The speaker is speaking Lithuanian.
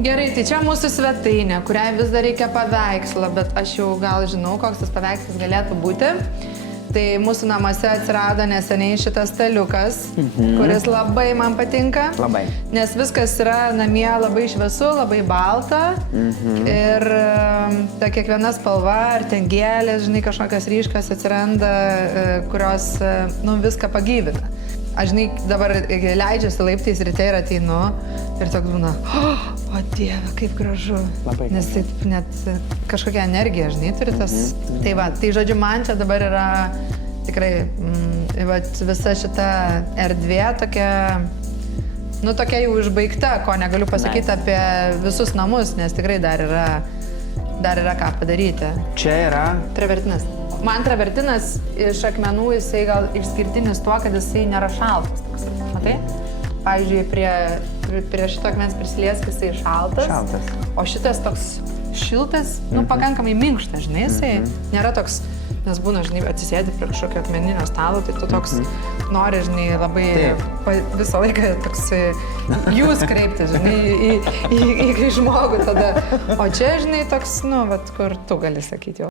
Gerai, tai čia mūsų svetainė, kuriai vis dar reikia paveikslo, bet aš jau gal žinau, koks tas paveikslas galėtų būti. Tai mūsų namuose atsirado neseniai šitas staliukas, kuris labai man patinka. Labai. Nes viskas yra namie labai šviesu, labai balta. Ir ta kiekviena spalva, ar ten gėlės, žinai, kažkokios ryškios atsiranda, kurios, viską pagyvina. Aš, žinai, dabar leidžiuosi laiptais ryte ir ateinu ir toks būna, o Dieve, kaip gražu. Labai. Nes tai net kažkokia energija, žinai, turi tas. Tai va, tai žodžiu, man čia dabar yra tikrai visa šita erdvė tokia, tokia jau išbaigta, ko negaliu pasakyti apie visus namus, nes tikrai dar yra ką padaryti. Čia yra Travertinas. Man travertinas iš akmenų, jisai gal išskirtinis tuo, kad jisai nėra šaltas. Matai? Pavyzdžiui, prie šito akmens prisiliesk, jisai šaltas. O šitas toks šiltas, pakankamai minkštas, žinai, jisai nėra toks, nes būna, žinai, atsisėdi prie kažkokio akmeninio stalo, tai tu toks nori, žinai, labai visą laiką toks jūs kreiptis, žinai, į žmogų tada. O čia, žinai, toks, kur tu gali sakyti jau.